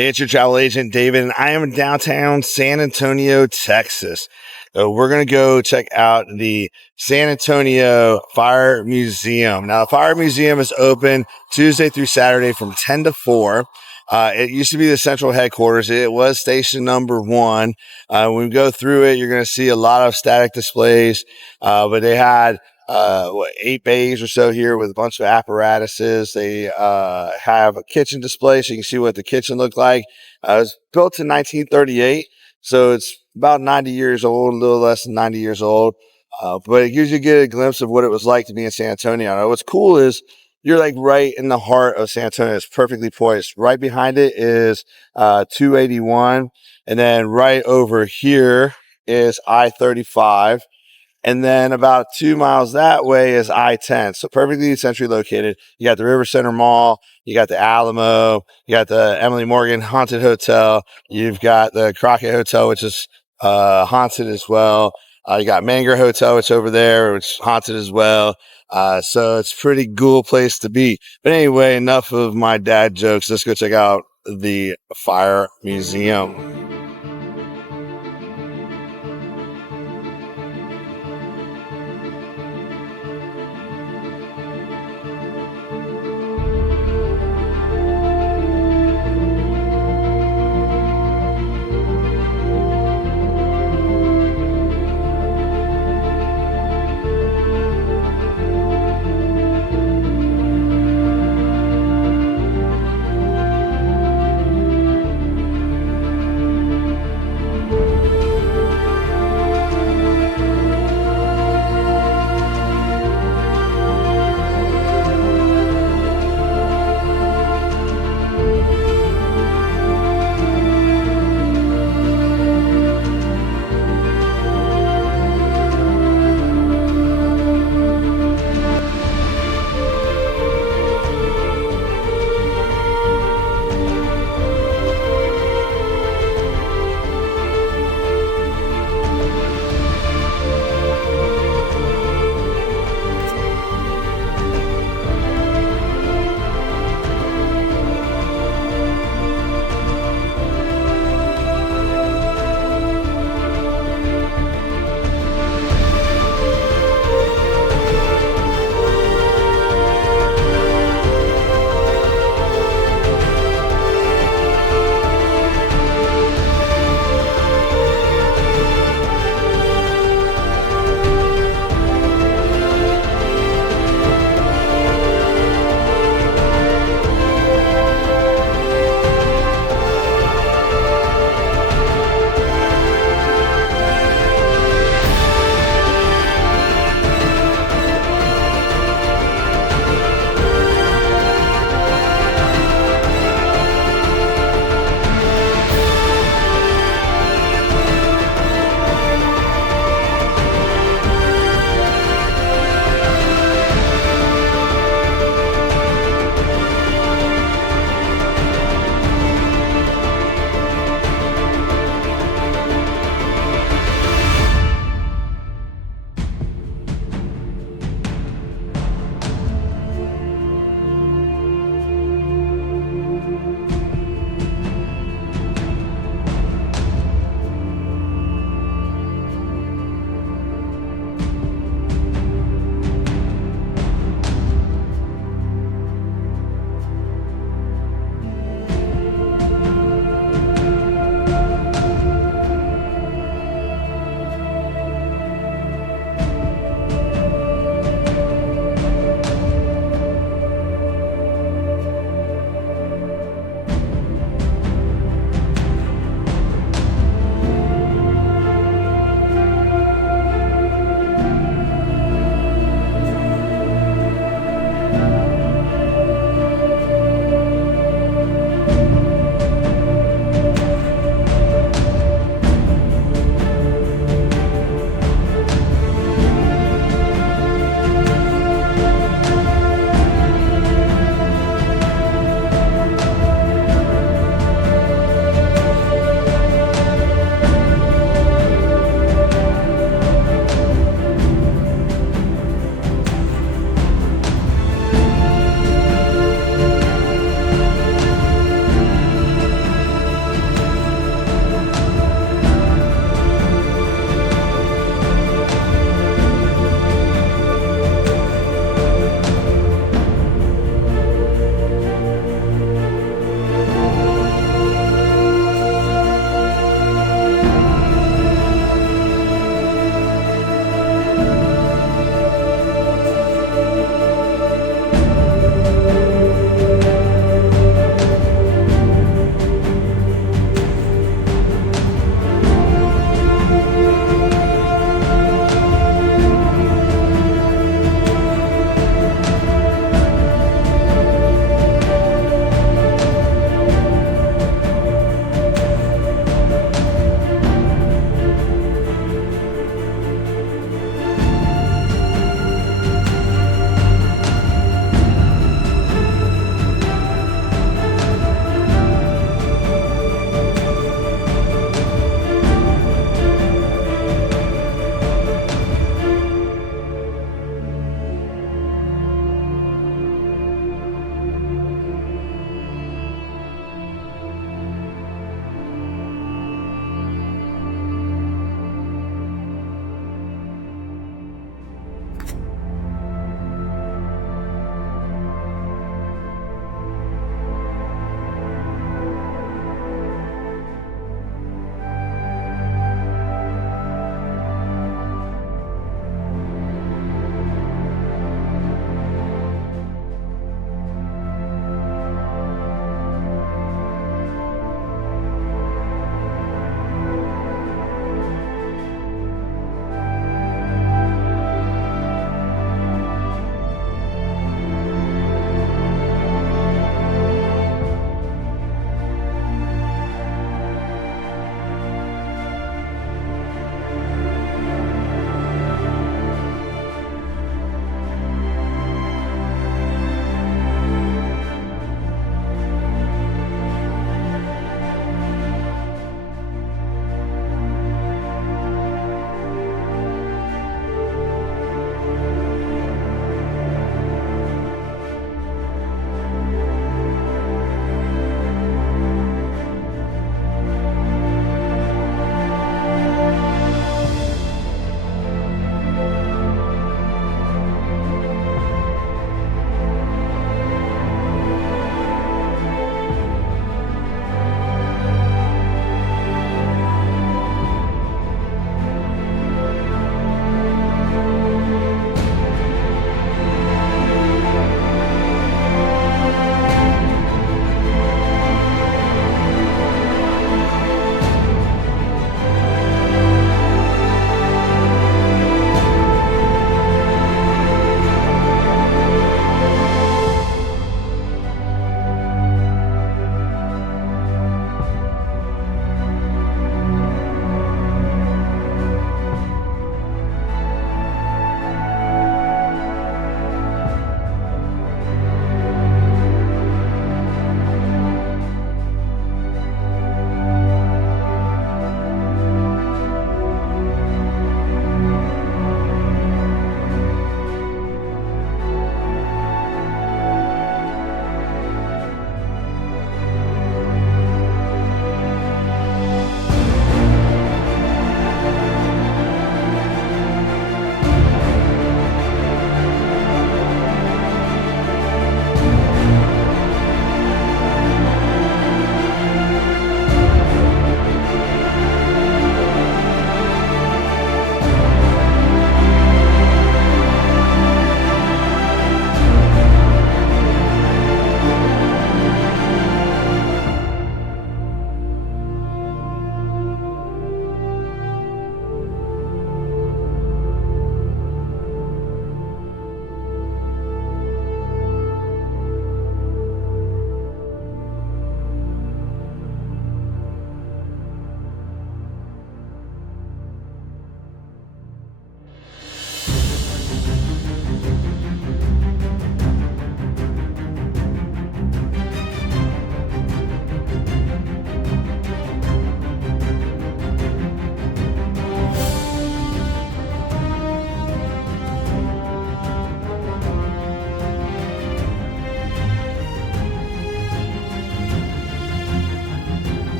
Hey, it's your travel agent, David, and I am in downtown San Antonio, Texas. So we're going to go check out the San Antonio Fire Museum. Now, the Fire Museum is open Tuesday through Saturday from 10 to 4. It used to be the central headquarters. It was station number 1. When we go through it, you're going to see a lot of static displays, but they had 8 bays or so here with a bunch of apparatuses. They have a kitchen display so you can see what the kitchen looked like. It was built in 1938, so it's about 90 years old, a little less than 90 years old. But it gives you a glimpse of what it was like to be in San Antonio. Now, what's cool is you're like right in the heart of San Antonio. It's perfectly poised. Right behind it is 281, and then right over here is I-35. And then about 2 miles that way is I-10. So perfectly centrally located. You got the River Center Mall. You got the Alamo. You got the Emily Morgan Haunted Hotel. You've got the Crockett Hotel, which is haunted as well. You got Manger Hotel, which is over there, which is haunted as well. So it's a pretty cool place to be. But anyway, enough of my dad jokes. Let's go check out the Fire Museum.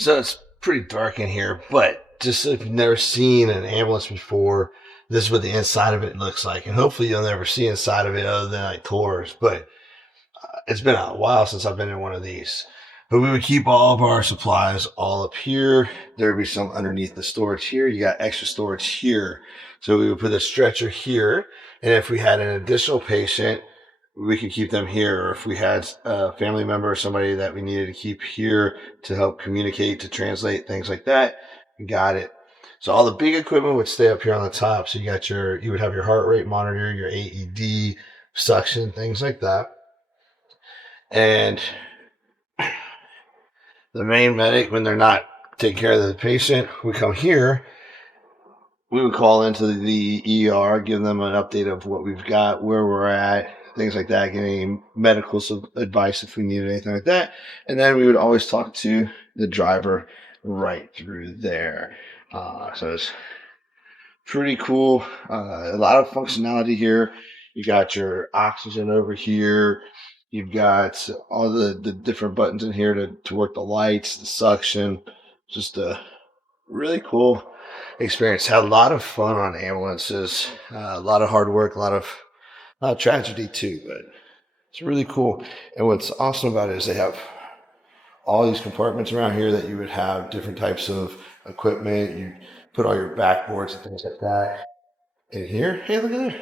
So it's pretty dark in here, but just if you've never seen an ambulance before, this is what the inside of it looks like. And hopefully you'll never see inside of it other than like tours. But it's been a while since I've been in one of these. But we would keep all of our supplies all up here. There would be some underneath the storage here. You got extra storage here. So we would put a stretcher here. And if we had an additional patient, we could keep them here. Or if we had a family member or somebody that we needed to keep here to help communicate, to translate, things like that, we got it. So all the big equipment would stay up here on the top. So you would have your heart rate monitor, your AED, suction, things like that. And the main medic, when they're not taking care of the patient, we come here. We would call into the ER, give them an update of what we've got, where we're at, things like that, get any medical advice if we needed anything like that. And then we would always talk to the driver right through there. So it's pretty cool. A lot of functionality here. You got your oxygen over here. You've got all the different buttons in here to work the lights, the suction. Just a really cool experience. Had a lot of fun on ambulances. A lot of hard work, a lot of tragedy too, but it's really cool. And what's awesome about it is they have all these compartments around here that you would have different types of equipment. You put all your backboards and things like that. And here, hey, look at that.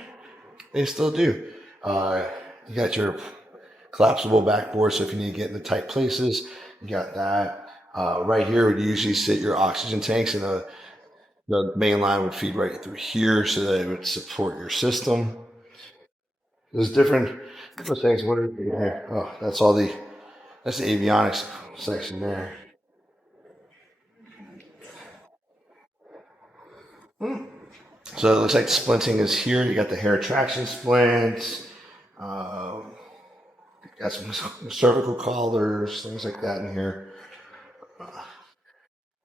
They still do. You got your collapsible backboard, so if you need to get into tight places, you got that. Right here would usually sit your oxygen tanks, and the main line would feed right through here so that it would support your system. There's different things. What are there? Oh, that's the avionics section there. So it looks like splinting is here. You got the hair traction splints. Got some cervical collars, things like that in here. I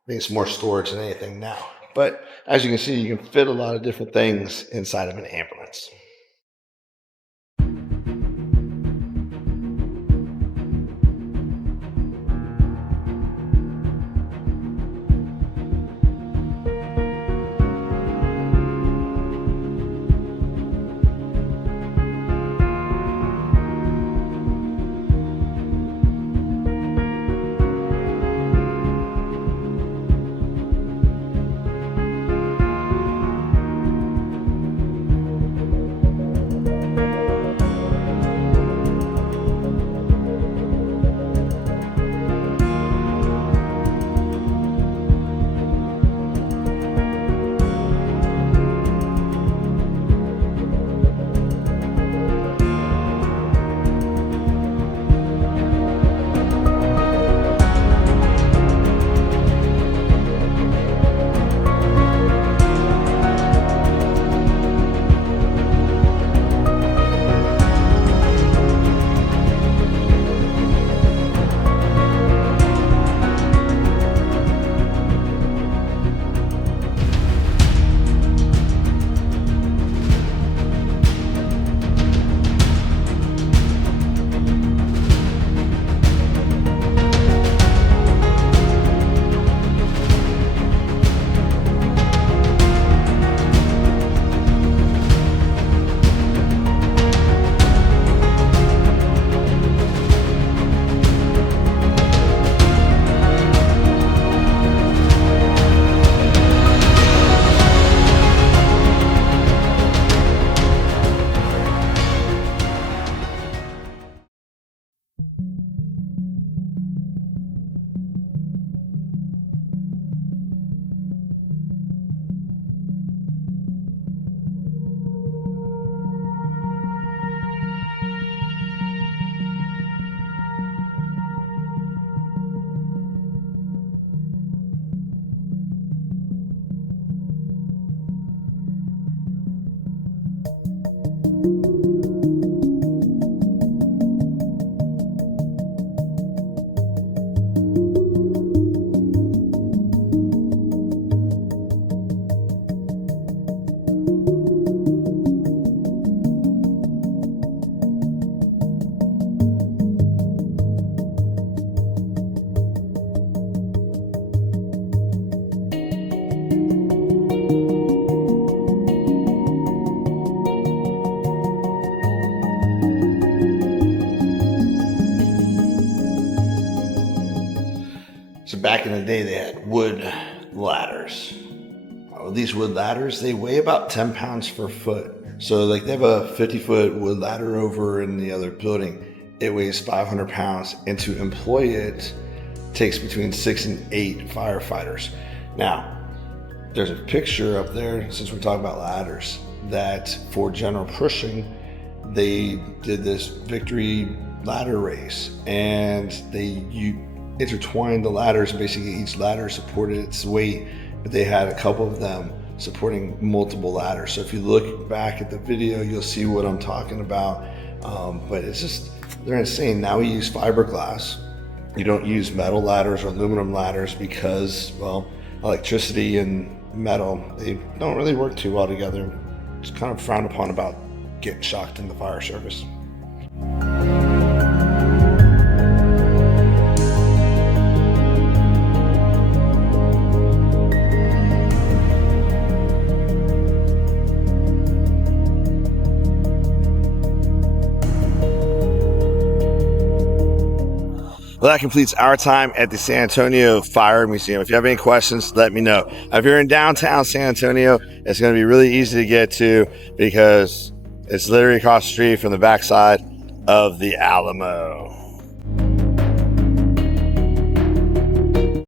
think it's more storage than anything now. But as you can see, you can fit a lot of different things inside of an ambulance. So back in the day, they had wood ladders. These wood ladders, they weigh about 10 pounds per foot. So like they have a 50-foot wood ladder over in the other building. It weighs 500 pounds, and to employ it takes between 6 and 8 firefighters. Now, there's a picture up there, since we're talking about ladders, that for general pushing, they did this victory ladder race, and you intertwined the ladders, and basically each ladder supported its weight, but they had a couple of them supporting multiple ladders. So if you look back at the video, you'll see what I'm talking about. But it's just, they're insane. Now we use fiberglass. You don't use metal ladders or aluminum ladders because, well, electricity and metal, they don't really work too well together. It's kind of frowned upon about getting shocked in the fire service. Well, that completes our time at the San Antonio Fire Museum. If you have any questions, let me know. If you're in downtown San Antonio, it's going to be really easy to get to because it's literally across the street from the backside of the Alamo.